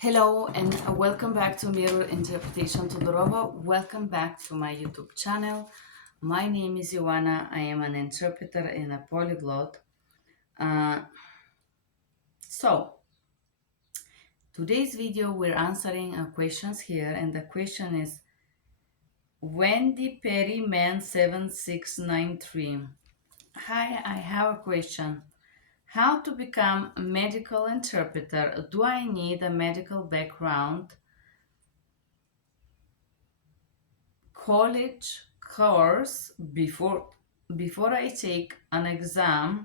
Hello and welcome back to Mirror Interpretation Todorova. Welcome back to my YouTube channel. My name is Ioana. I am an interpreter and a polyglot. Uh, so, today's video we're answering questions here, and the question is Wendy Perryman 7693. Hi, I have a question. How to become a medical interpreter? Do I need a medical background? College course before I take an exam.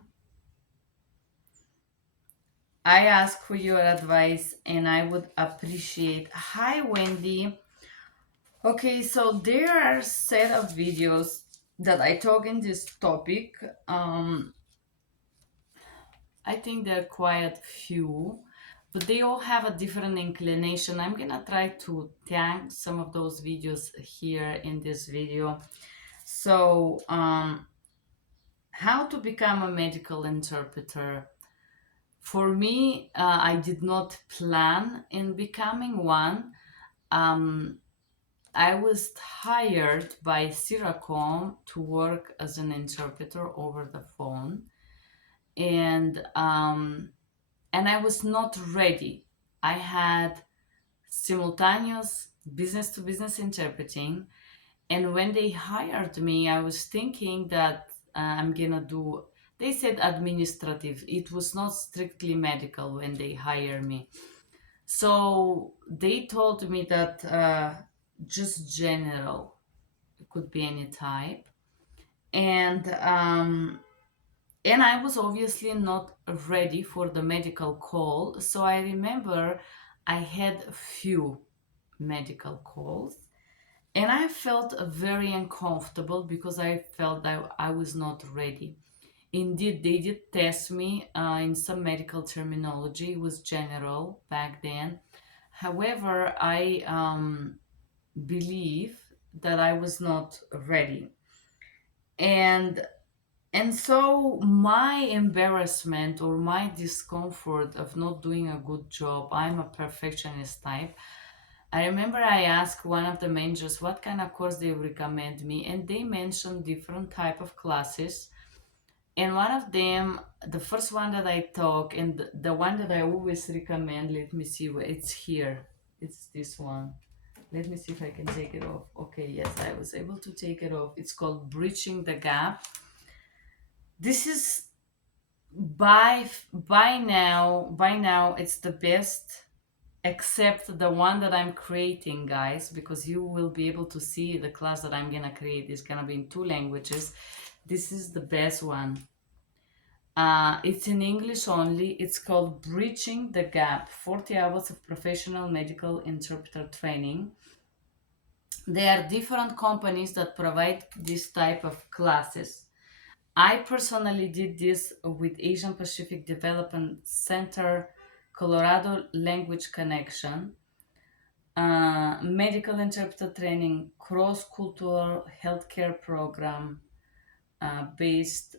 I ask for your advice and I would appreciate. Hi Wendy. Okay, so there are a set of videos that I talk in this topic. I think there are quite few, but they all have a different inclination. I'm gonna try to tag some of those videos here in this video. So, how to become a medical interpreter? For me, I did not plan in becoming one. Um, I was hired by Siracom to work as an interpreter over the phone, and I was not ready. I had simultaneous business to business interpreting, and when they hired me, I was thinking that I'm gonna do, they said administrative. It was not strictly medical when they hired me. So they told me that just general, it could be any type. And I was obviously not ready for the medical call. So I remember I had a few medical calls and I felt very uncomfortable because I felt that I was not ready. Indeed, they did test me in some medical terminology. It was general back then. However, I believe that I was not ready. And so my embarrassment or my discomfort of not doing a good job, I'm a perfectionist type. I remember I asked one of the managers what kind of course they recommend me, and they mentioned different type of classes. And one of them, the first one that I took, and the one that I always recommend, let me see where it's here. It's this one. Let me see if I can take it off. Okay, yes, I was able to take it off. It's called Breaching the Gap. This is by now it's the best, except the one that I'm creating, guys, because you will be able to see the class that I'm gonna create is gonna be in two languages. This is the best one. It's in English only. It's called Breaching the Gap, 40 hours of professional medical interpreter training. There are different companies that provide this type of classes. I personally did this with Asian Pacific Development Center, Colorado Language Connection, medical interpreter training, cross-cultural healthcare program based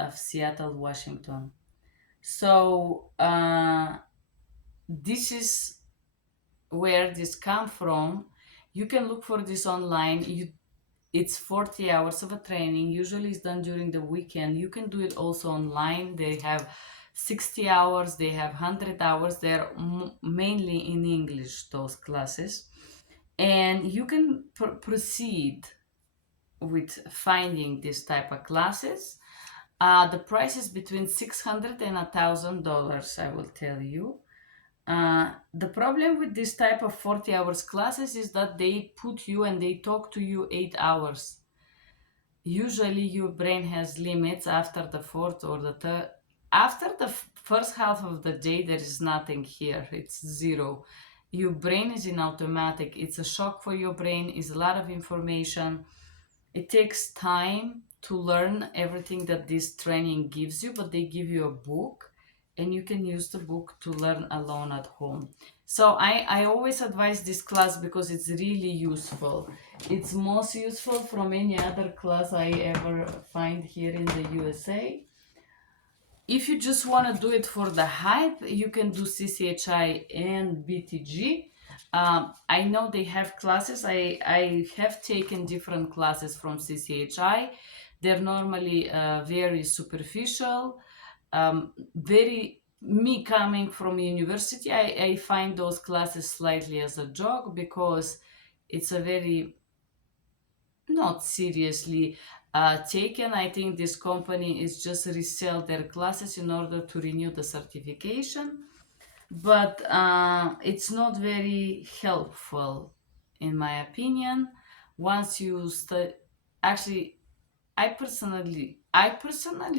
of Seattle, Washington. So this is where this come from. You can look for this online. It's 40 hours of a training. Usually it's done during the weekend. You can do it also online. They have 60 hours, they have 100 hours. They're mainly in English, those classes. And you can proceed with finding this type of classes. The price is between $600 and $1,000, I will tell you. The problem with this type of 40 hours classes is that they put you and they talk to you 8 hours. Usually your brain has limits after the fourth or the third. After the first half of the day, there is nothing here. It's zero. Your brain is in automatic. It's a shock for your brain. It's a lot of information. It takes time to learn everything that this training gives you, but they give you a book and you can use the book to learn alone at home. So I always advise this class because it's really useful. It's most useful from any other class I ever find here in the USA. if you just want to do it for the hype, you can do CCHI and BTG. I know they have classes. I have taken different classes from CCHI. They're normally very superficial. Very me coming from university, I find those classes slightly as a joke because it's a very not seriously taken. I think this company is just resell their classes in order to renew the certification, but it's not very helpful, in my opinion. Once you study, actually, I personally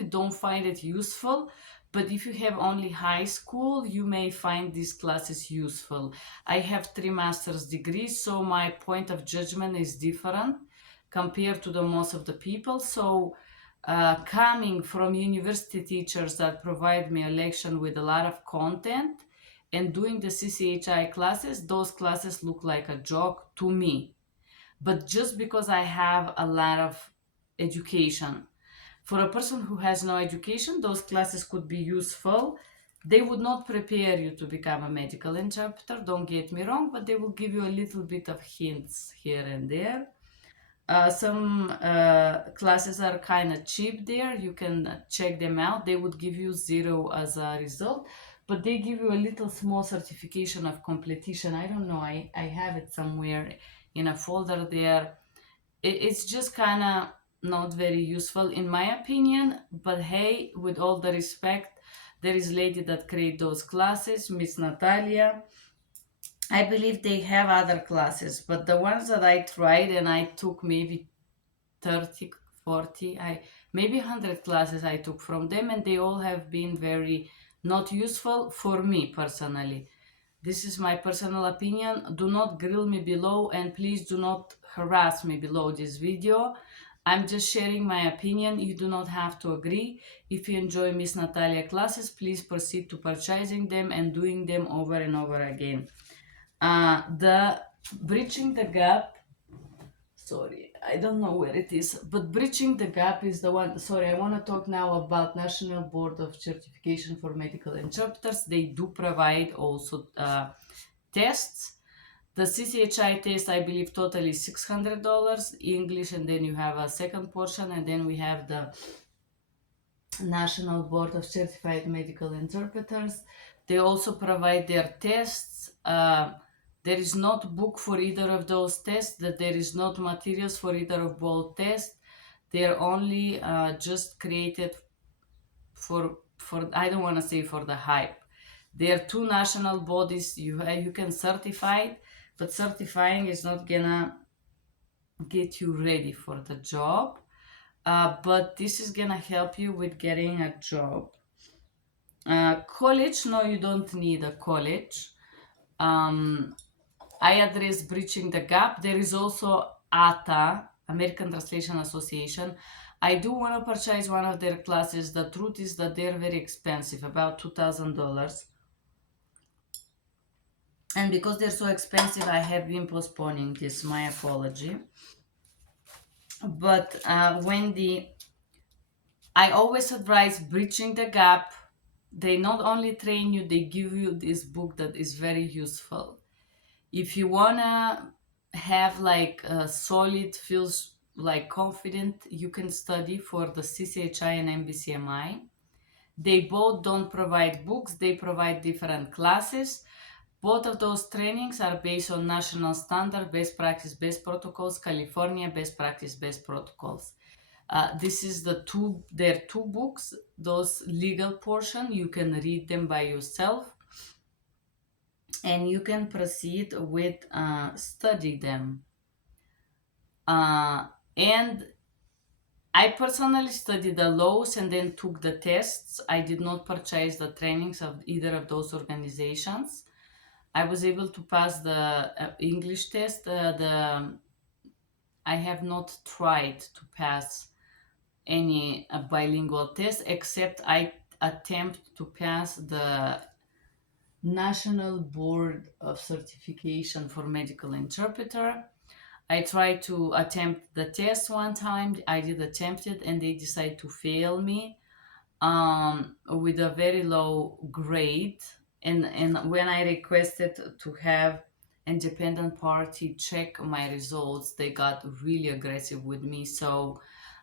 don't find it useful, but if you have only high school, you may find these classes useful. I have three master's degrees, so my point of judgment is different compared to the most of the people. So coming from university teachers that provide me a lecture with a lot of content and doing the CCHI classes, those classes look like a joke to me. But just because I have a lot of education, for a person who has no education, those classes could be useful. They would not prepare you to become a medical interpreter, don't get me wrong, but they will give you a little bit of hints here and there. Some classes are kind of cheap there. You can check them out. They would give you zero as a result, but they give you a little small certification of completion. I don't know. I have it somewhere in a folder there. It's just kind of not very useful in my opinion, but hey, with all the respect, there is lady that create those classes, Miss Natalia. I believe they have other classes, but the ones that I tried and I took maybe 30, 40, maybe 100 classes I took from them, and they all have been very not useful for me personally. This is my personal opinion. Do not grill me below, and please do not harass me below this video. I'm just sharing my opinion. You do not have to agree. If you enjoy Miss Natalia classes, please proceed to purchasing them and doing them over and over again. The bridging the gap, sorry, I don't know where it is, but bridging the gap is the one. Sorry, I want to talk now about National Board of Certification for Medical Interpreters. They do provide also tests. The CCHI test, I believe, totally $600 English, and then you have a second portion, and then we have the National Board of Certified Medical Interpreters. They also provide their tests. There is not book for either of those tests, that there is not materials for either of both tests. They're only just created for I don't want to say for the hype. There are two national bodies you can certify it, but certifying is not gonna get you ready for the job. But this is gonna help you with getting a job. College, no, you don't need a college. I address bridging the gap. There is also ATA, American Translation Association. I do want to purchase one of their classes. The truth is that they're very expensive, about $2,000. And because they're so expensive, I have been postponing this. My apology. But I always advise bridging the gap. They not only train you, they give you this book that is very useful. If you wanna have like a solid, feels like confident, you can study for the CCHI and MBCMI. They both don't provide books, they provide different classes. Both of those trainings are based on national standard, best practice, best protocols, California best practice, best protocols. This is their two books, those legal portion, you can read them by yourself and you can proceed with study them. And I personally studied the laws and then took the tests. I did not purchase the trainings of either of those organizations. I was able to pass the English test. I have not tried to pass any bilingual test, except I attempt to pass the National Board of Certification for Medical Interpreter. I tried to attempt the test one time. I did attempt it and they decided to fail me. with a very low grade, and when I requested to have independent party check my results, they got really aggressive with me. So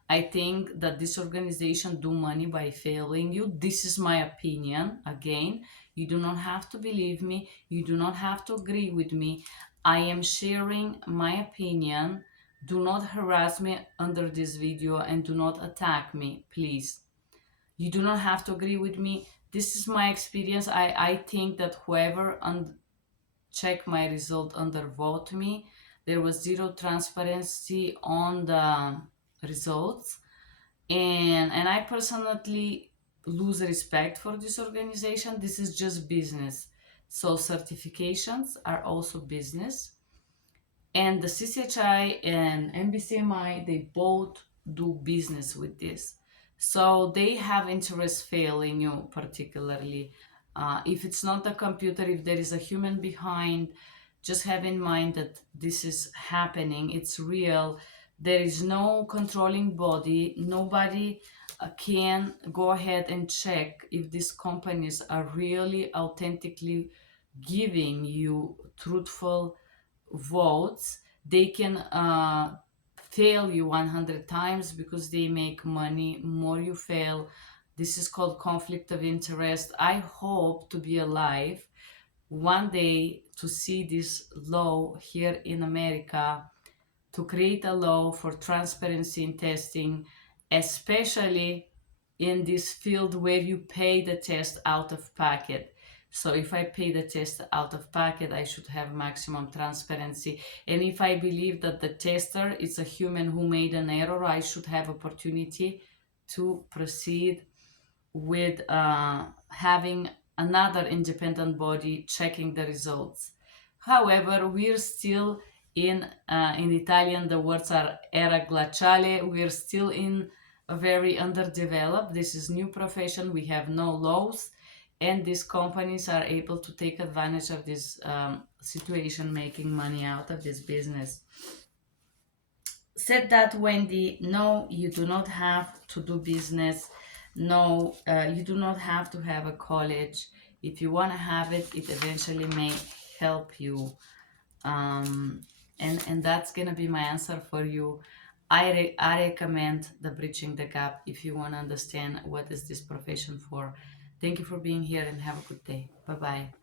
I think that this organization do money by failing you. This is my opinion. Again, you do not have to believe me. You do not have to agree with me. I am sharing my opinion. Do not harass me under this video and do not attack me, please. You do not have to agree with me. This is my experience. I think that whoever check my result undervote me. There was zero transparency on the results, and I personally lose respect for this organization. This is just business. So certifications are also business, and the CCHI and NBCMI, they both do business with this. So they have interest fail in you particularly. If it's not a computer, if there is a human behind, just have in mind that this is happening. It's real. There is no controlling body. Nobody can go ahead and check if these companies are really authentically giving you truthful votes. They can fail you 100 times because they make money. More you fail, this is called conflict of interest. I hope to be alive one day to see this law here in America, to create a law for transparency in testing, especially in this field where you pay the test out of pocket. So if I pay the test out of pocket, I should have maximum transparency. And if I believe that the tester is a human who made an error, I should have opportunity to proceed with having another independent body checking the results. However, we're still in Italian, the words are era glaciale. We're still in a very underdeveloped. This is new profession. We have no laws, and these companies are able to take advantage of this situation, making money out of this business. Said that, Wendy, no, you do not have to do business. No, you do not have to have a college. If you want to have it, it eventually may help you. Um, and that's gonna be my answer for you. I recommend the Bridging the Gap if you want to understand what is this profession for. Thank you for being here and have a good day. Bye bye.